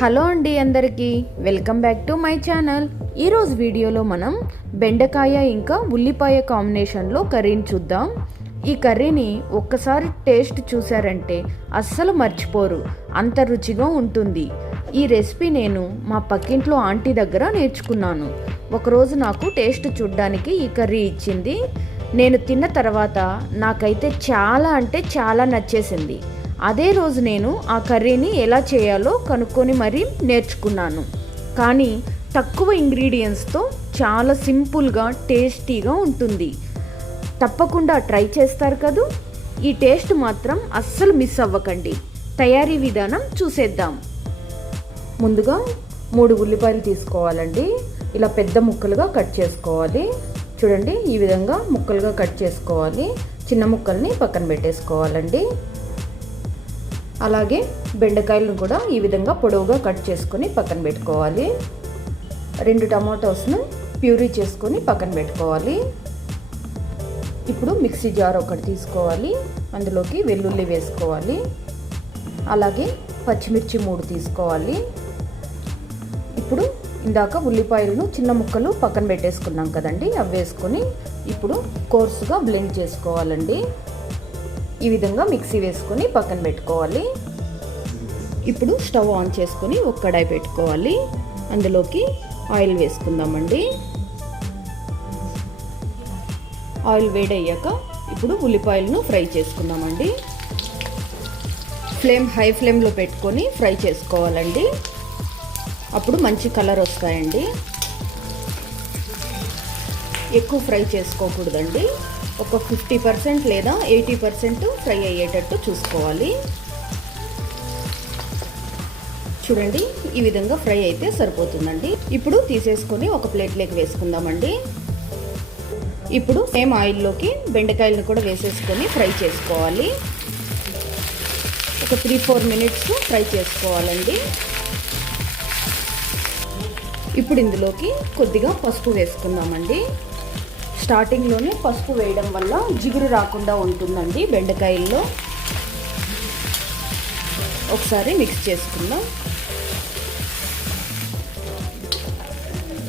Hello అండి అందరికీ welcome back to my channel. ఈరోజు వీడియోలో మనం బెండకాయ ఇంకా ఉల్లిపాయ కాంబినేషన్లో కర్రీని చూద్దాం. ఈ కర్రీని ఒక్కసారి టేస్ట్ చూసారంటే అస్సలు మర్చిపోరు అంత రుచిగా ఉంటుంది. ఈ రెసిపీ నేను మా పక్కింట్లో ఆంటీ దగ్గర నేర్చుకున్నాను. ఒకరోజు నాకు టేస్ట్ చూడ్డానికి ఈ కర్రీ ఇచ్చింది. నేను తిన్న తర్వాత నాకైతే చాలా అంటే చాలా నచ్చేసింది. అదే రోజు నేను ఆ కర్రీని ఎలా చేయాలో కనుక్కొని మరీ నేర్చుకున్నాను. కానీ తక్కువ ఇంగ్రీడియంట్స్తో చాలా సింపుల్గా టేస్టీగా ఉంటుంది. తప్పకుండా ట్రై చేస్తారు కదూ? ఈ టేస్ట్ మాత్రం అస్సలు మిస్ అవ్వకండి. తయారీ విధానం చూసేద్దాం. ముందుగా మూడు ఉల్లిపాయలు తీసుకోవాలండి. ఇలా పెద్ద ముక్కలుగా కట్ చేసుకోవాలి. చూడండి ఈ విధంగా ముక్కలుగా కట్ చేసుకోవాలి. చిన్న ముక్కల్ని పక్కన పెట్టేసుకోవాలండి. అలాగే బెండకాయలను కూడా ఈ విధంగా పొడవుగా కట్ చేసుకొని పక్కన పెట్టుకోవాలి. రెండు టమాటోస్ను ప్యూరీ చేసుకొని పక్కన పెట్టుకోవాలి. ఇప్పుడు మిక్సీ జార్ ఒకటి తీసుకోవాలి. అందులోకి వెల్లుల్లి వేసుకోవాలి. అలాగే పచ్చిమిర్చి మూడు తీసుకోవాలి. ఇప్పుడు ఇందాక ఉల్లిపాయలను చిన్న ముక్కలు పక్కన పెట్టేసుకున్నాం కదండి. అవి వేసుకొని ఇప్పుడు కోర్సుగా బ్లెండ్ చేసుకోవాలండి. ఈ విధంగా మిక్సీ వేసుకొని పక్కన పెట్టుకోవాలి. ఇప్పుడు స్టవ్ ఆన్ చేసుకొని ఒక కడాయి పెట్టుకోవాలి. అందులోకి ఆయిల్ వేసుకుందామండి. ఆయిల్ వేడయ్యాక ఇప్పుడు ఉల్లిపాయలను ఫ్రై చేసుకుందామండి. ఫ్లేమ్ హై ఫ్లేమ్లో పెట్టుకొని ఫ్రై చేసుకోవాలండి. అప్పుడు మంచి కలర్ వస్తాయండి. ఎక్కువ ఫ్రై చేసుకోకూడదండి. ఒక ఫిఫ్టీ పర్సెంట్ లేదా ఎయిటీ పర్సెంట్ ఫ్రై అయ్యేటట్టు చూసుకోవాలి. చూడండి ఈ విధంగా ఫ్రై అయితే సరిపోతుందండి. ఇప్పుడు తీసేసుకొని ఒక ప్లేట్లోకి వేసుకుందామండి. ఇప్పుడు సేమ్ ఆయిల్లోకి బెండకాయలను కూడా వేసేసుకొని ఫ్రై చేసుకోవాలి. ఒక త్రీ ఫోర్ మినిట్స్ ఫ్రై చేసుకోవాలండి. ఇప్పుడు ఇందులోకి కొద్దిగా పసుపు వేసుకుందామండి. స్టార్టింగ్లోనే పసుపు వేయడం వల్ల జిగురు రాకుండా ఉంటుందండి బెండకాయల్లో. ఒకసారి మిక్స్ చేసుకుందాం.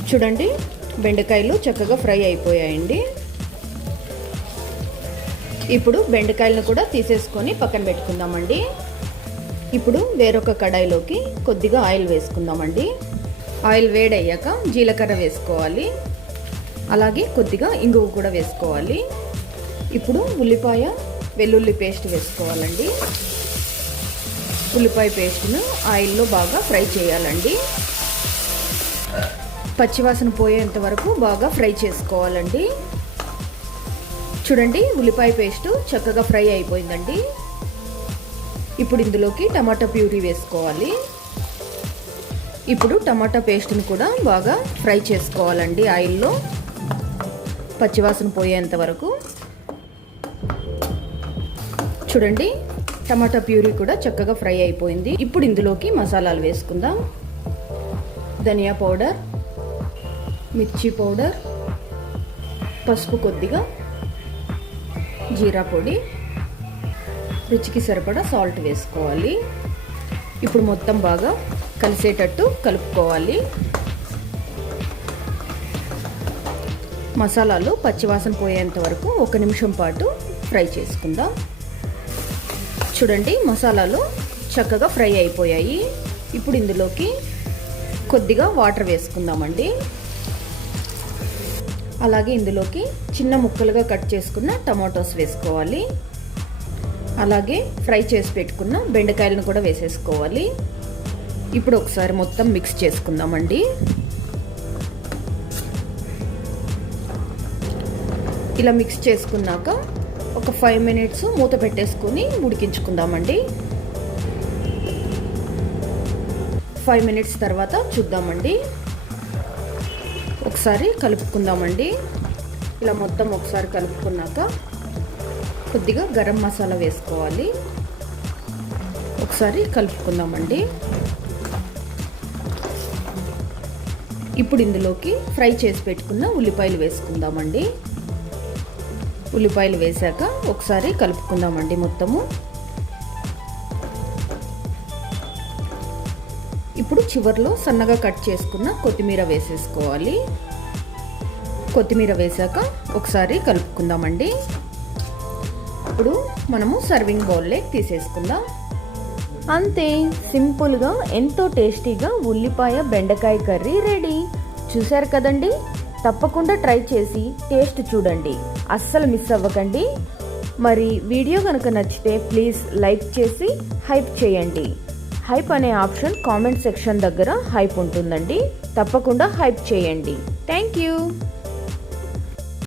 చూడండి బెండకాయలు చక్కగా ఫ్రై అయిపోయాయండి. ఇప్పుడు బెండకాయలను కూడా తీసేసుకొని పక్కన పెట్టుకుందామండి. ఇప్పుడు వేరొక కడాయిలోకి కొద్దిగా ఆయిల్ వేసుకుందామండి. ఆయిల్ వేడయ్యాక జీలకర్ర వేసుకోవాలి. అలాగే కొద్దిగా ఇంగువ కూడా వేసుకోవాలి. ఇప్పుడు ఉల్లిపాయ వెల్లుల్లి పేస్ట్ వేసుకోవాలండి. ఉల్లిపాయ పేస్ట్ను ఆయిల్లో బాగా ఫ్రై చేయాలండి. పచ్చివాసన పోయేంత వరకు బాగా ఫ్రై చేసుకోవాలండి. చూడండి ఉల్లిపాయ పేస్ట్ చక్కగా ఫ్రై అయిపోయిందండి. ఇప్పుడు ఇందులోకి టమాటా ప్యూరీ వేసుకోవాలి. ఇప్పుడు టమాటా పేస్ట్ని కూడా బాగా ఫ్రై చేసుకోవాలండి ఆయిల్లో. పచ్చివాసన పోయేంత వరకు చూడండి టమాటా ప్యూరీ కూడా చక్కగా ఫ్రై అయిపోయింది. ఇప్పుడు ఇందులోకి మసాలాలు వేసుకుందాం. ధనియా పౌడర్ మిర్చి పౌడర్ పసుపు కొద్దిగా జీరా పొడి రుచికి సరిపడా సాల్ట్ వేసుకోవాలి. ఇప్పుడు మొత్తం బాగా కలిసేటట్టు కలుపుకోవాలి. మసాలాలు పచ్చివాసన పోయేంత వరకు ఒక నిమిషం పాటు ఫ్రై చేసుకుందాం. చూడండి మసాలాలు చక్కగా ఫ్రై అయిపోయాయి. ఇప్పుడు ఇందులోకి కొద్దిగా వాటర్ వేసుకుందామండి. అలాగే ఇందులోకి చిన్న ముక్కలుగా కట్ చేసుకున్న టమాటోస్ వేసుకోవాలి. అలాగే ఫ్రై చేసి పెట్టుకున్న బెండకాయలను కూడా వేసేసుకోవాలి. ఇప్పుడు ఒకసారి మొత్తం మిక్స్ చేసుకుందామండి. ఇలా మిక్స్ చేసుకున్నాక ఒక ఫైవ్ మినిట్స్ మూత పెట్టేసుకొని ఉడికించుకుందామండి. ఫైవ్ మినిట్స్ తర్వాత చూద్దామండి. ఒకసారి కలుపుకుందామండి. ఇలా మొత్తం ఒకసారి కలుపుకున్నాక కొద్దిగా గరం మసాలా వేసుకోవాలి. ఒకసారి కలుపుకుందామండి. ఇప్పుడు ఇందులోకి ఫ్రై చేసి పెట్టుకున్న ఉల్లిపాయలు వేసుకుందామండి. ఉల్లిపాయలు వేసాక ఒకసారి కలుపుకుందామండి మొత్తము. ఇప్పుడు చివర్లో సన్నగా కట్ చేసుకున్న కొత్తిమీర వేసేసుకోవాలి. కొత్తిమీర వేసాక ఒకసారి కలుపుకుందామండి. ఇప్పుడు మనము సర్వింగ్ బౌల్లోకి తీసేసుకుందాం. అంతే సింపుల్గా ఎంతో టేస్టీగా ఉల్లిపాయ బెండకాయ కర్రీ రెడీ. చూశారు కదండి? తప్పకుండా ట్రై చేసి టేస్ట్ చూడండి. అస్సలు మిస్ అవ్వకండి. మరి వీడియో కనుక నచ్చితే ప్లీజ్ లైక్ చేసి హైప్ చేయండి. హైప్ అనే ఆప్షన్ కామెంట్ సెక్షన్ దగ్గర హైప్ ఉంటుందండి. తప్పకుండా హైప్ చేయండి. Thank you.